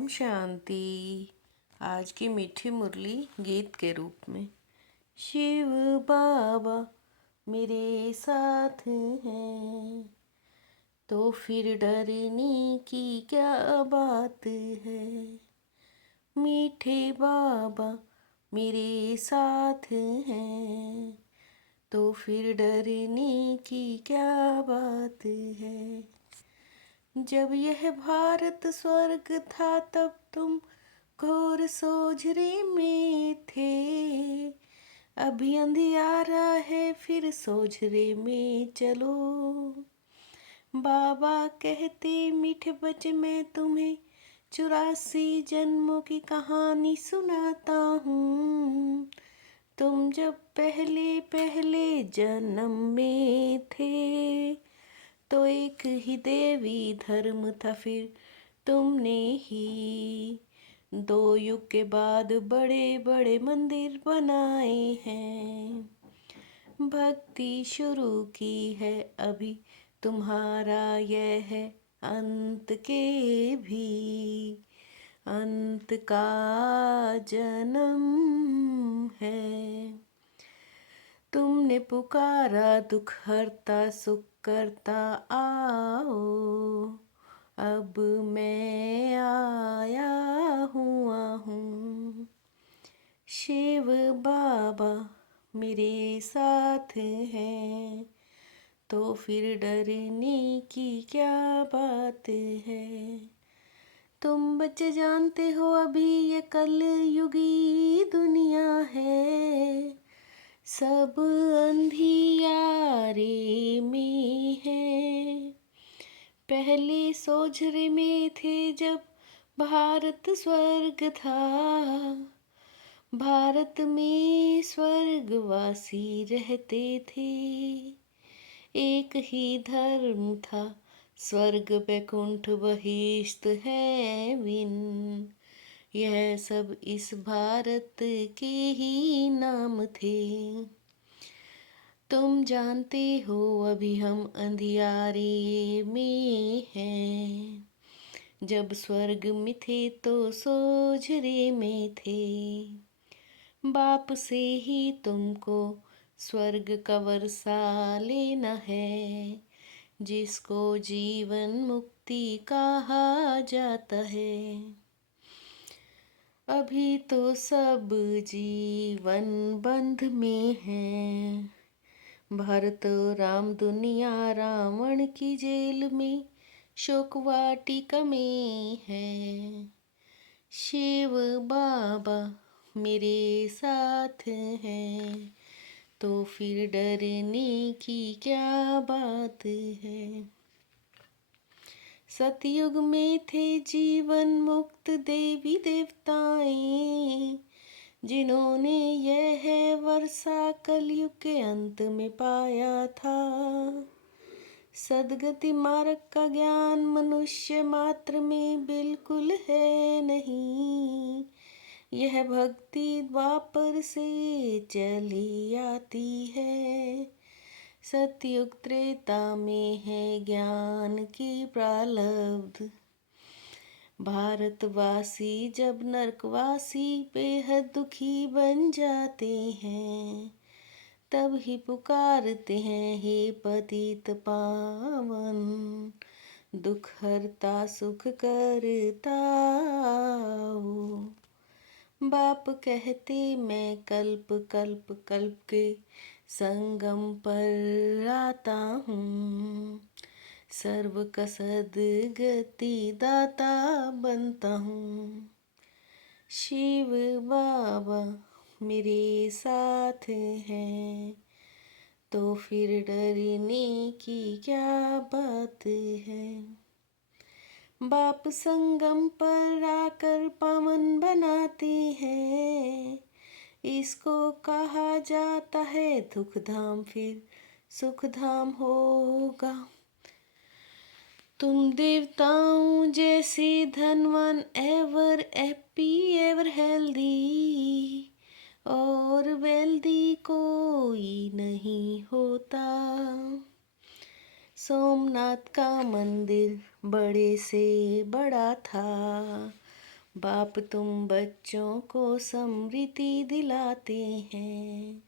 ओम शांति। आज की मीठी मुरली गीत के रूप में। शिव बाबा मेरे साथ हैं तो फिर डरने की क्या बात है। मीठे बाबा मेरे साथ हैं तो फिर डरने की क्या बात है। जब यह भारत स्वर्ग था तब तुम घोर सोझरे में थे। अभी अंधियारा है फिर सोझरे में चलो। बाबा कहते मीठे बच्चे मैं तुम्हें 84 जन्मों की कहानी सुनाता हूँ। तुम जब पहले पहले जन्म में थे तो एक ही देवी धर्म था, फिर तुमने ही 2 युग के बाद बड़े बड़े मंदिर बनाए हैं। भक्ति शुरू की है अभी तुम्हारा यह है अंत के भी अंत का जन्म है। तुमने पुकारा दुख हरता सुख करता आओ। अब मैं आया हूँ। शिव बाबा मेरे साथ हैं तो फिर डरने की क्या बात है। तुम बच्चे जानते हो अभी ये कल युगी दुनिया है। सब अंधियारे में है। पहले सोझरे में थे जब भारत स्वर्ग था। भारत में स्वर्गवासी रहते थे। एक ही धर्म था स्वर्ग बैकुंठ बहिष्ठ है विन। यह सब इस भारत के ही नाम थे। तुम जानते हो अभी हम अंधियारे में हैं। जब स्वर्ग में थे तो सोझरे में थे। बाप से ही तुमको स्वर्ग का वर्षा लेना है, जिसको जीवन मुक्ति कहा जाता है। अभी तो सब जीवन बंध में है। भरत राम दुनिया रावण की जेल में शोक वाटिका में है। शिव बाबा मेरे साथ हैं तो फिर डरने की क्या बात है। सतयुग में थे जीवन मुक्त देवी देवताएं, जिन्होंने यह वर्षा कलयुग के अंत में पाया था। सदगति मार्ग का ज्ञान मनुष्य मात्र में बिल्कुल है नहीं। यह भक्ति द्वापर से चली आती है। सतयुग त्रेता में है ज्ञान की प्रारब्ध। भारतवासी जब नरकवासी बेहद दुखी बन जाते हैं, तब ही पुकारते हैं हे पतित पावन, दुख हरता सुख करता हो। बाप कहते मैं कल्प कल्प कल्प के संगम पर आता हूँ। सर्व का सद्गति दाता बनता हूँ। शिव बाबा मेरे साथ हैं तो फिर डरने की क्या बात है। बाप संगम पर आकर पावन बनाते हैं। इसको कहा जाता है दुख धाम, फिर सुख धाम होगा। तुम देवताओं जैसे धनवान एवर हैप्पी एवर हेल्दी और वेल्दी कोई नहीं होता। सोमनाथ का मंदिर बड़े से बड़ा था, बाप तुम बच्चों को समृद्धि दिलाते हैं।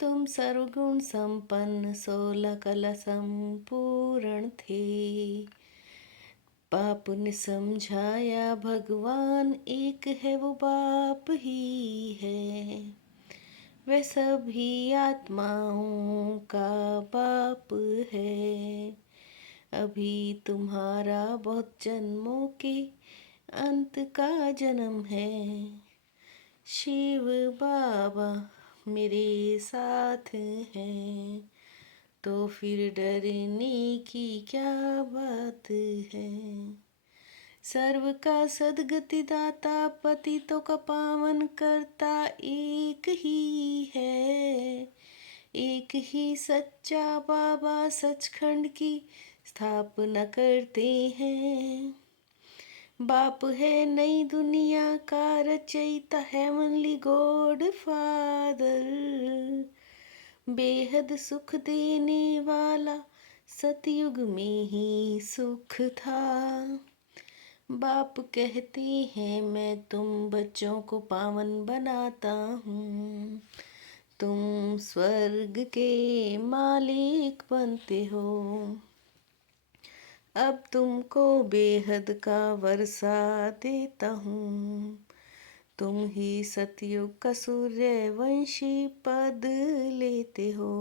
तुम सर्वगुण संपन्न 16 कला संपूर्ण थे। बाप ने समझाया भगवान एक है, वो बाप ही है। वह सभी आत्माओं का बाप है। अभी तुम्हारा बहुत जन्मों के अंत का जन्म है। शिव बाबा मेरे साथ हैं, तो फिर डरने की क्या बात है। सर्व का सदगति दाता पतितों का पावन करता एक ही है। एक ही सच्चा बाबा सचखंड की स्थापना करते हैं। बाप है नई दुनिया का रचयिता, हेवनली गॉड फादर। बेहद सुख देने वाला सतयुग में ही सुख था। बाप कहते हैं मैं तुम बच्चों को पावन बनाता हूँ। तुम स्वर्ग के मालिक बनते हो। अब तुमको बेहद का वर्षा देता हूँ। तुम ही सतयुग का सूर्यवंशी पद लेते हो।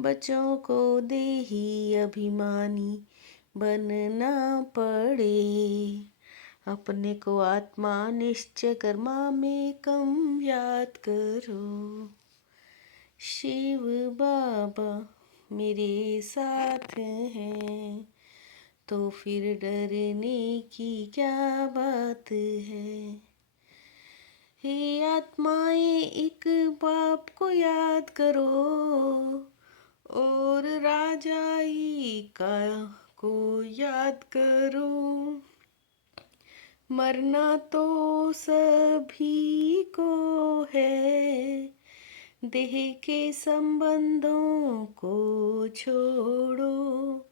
बच्चों को देही अभिमानी बनना पड़े। अपने को आत्मा निश्चय कर्मा में कम याद करो। शिव बाबा मेरे साथ हैं, तो फिर डरने की क्या बात है। हे आत्माएं एक बाप को याद करो, और राजाई का को याद करो। मरना तो सभी को है, देह के संबंधों को छोड़ो।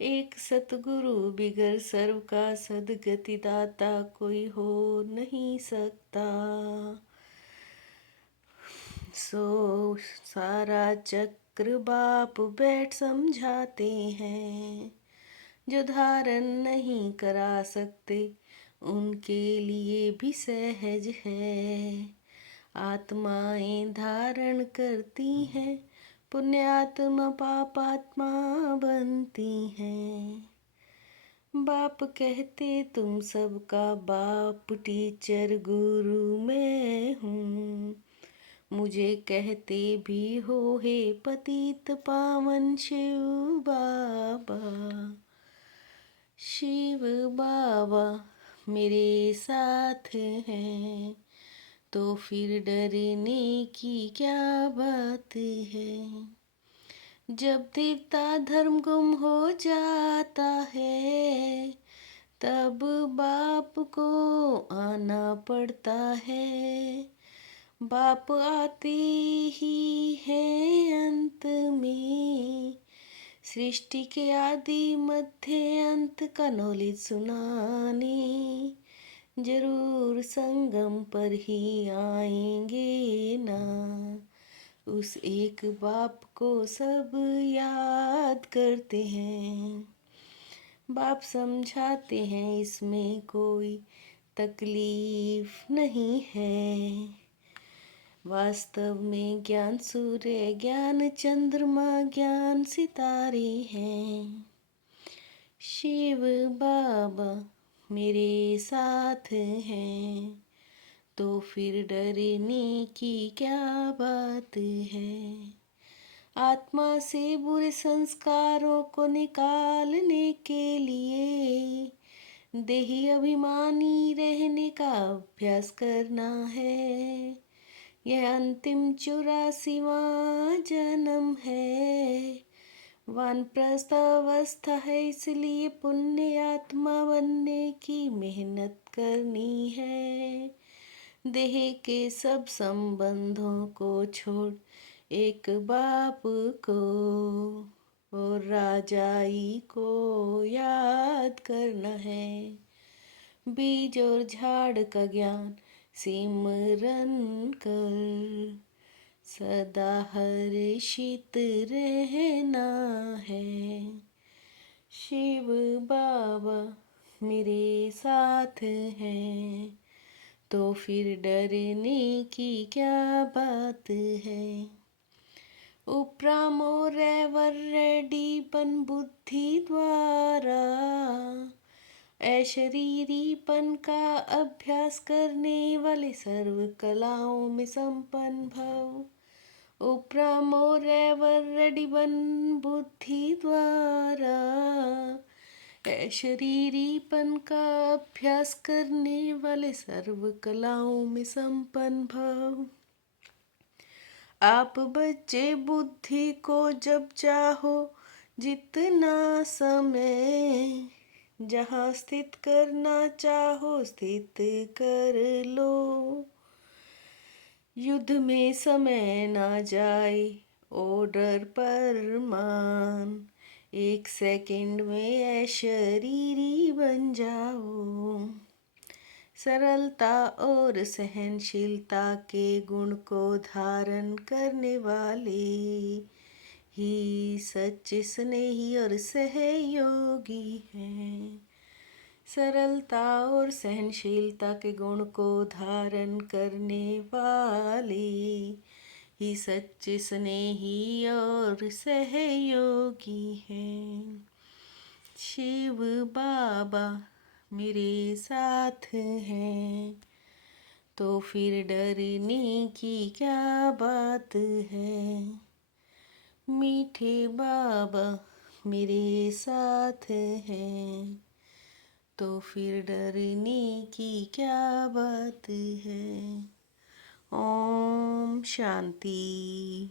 एक सतगुरु बिगर सर्व का सदगति दाता कोई हो नहीं सकता। सो सारा चक्र बाप बैठ समझाते हैं। जो धारण नहीं करा सकते उनके लिए भी सहज है। आत्माएं धारण करती हैं, पुण्यात्मा पापात्मा बनती हैं। बाप कहते तुम सबका बाप टीचर गुरु मैं हूँ। मुझे कहते भी हो हे पतित पावन शिव बाबा। शिव बाबा मेरे साथ हैं, तो फिर डरने की क्या बात है। जब देवता धर्म गुम हो जाता है, तब बाप को आना पड़ता है। बाप आते ही हैं अंत में, सृष्टि के आदि मध्य अंत का नॉलेज सुनाने। जरूर संगम पर ही आएंगे ना। उस एक बाप को सब याद करते हैं। बाप समझाते हैं इसमें कोई तकलीफ नहीं है। वास्तव में ज्ञान सूर्य, ज्ञान चंद्रमा, ज्ञान सितारे हैं। शिव बाबा मेरे साथ हैं, तो फिर डरने की क्या बात है। आत्मा से बुरे संस्कारों को निकालने के लिए देही अभिमानी रहने का अभ्यास करना है। यह अंतिम 84वां जन्म है। वानप्रस्थ अवस्था है, इसलिए पुण्य आत्मा बनने की मेहनत करनी है। देह के सब संबंधों को छोड़ एक बाप को और राजाई को याद करना है। बीज और झाड़ का ज्ञान सिमरन कर, सदा हर्षित रहना है। शिव बाबा मेरे साथ हैं, तो फिर डरने की क्या बात है। उपराम और रेवरेडीपन बुद्धि द्वारा अशरीरीपन का अभ्यास करने वाले सर्व कलाओं में संपन्न भव। उपराम और रेवरेडीपन बुद्धि द्वारा अशरीरीपन का अभ्यास करने वाले सर्व कलाओं में संपन्न भव। आप बच्चे बुद्धि को जब चाहो जितना समय, जहाँ स्थित करना चाहो स्थित कर लो। युद्ध में समय ना जाए ऑर्डर पर मान, एक सेकंड में अशरीरी बन जाओ। सरलता और सहनशीलता के गुण को धारण करने वाले ही सच्चे स्नेही और सहयोगी हैं। सरलता और सहनशीलता के गुण को धारण करने वाले ही सच्चे स्नेही और सहयोगी हैं। शिव बाबा मेरे साथ हैं, तो फिर डरने की क्या बात है। मीठे बाबा मेरे साथ हैं, तो फिर डरने की क्या बात है। ओम शांति।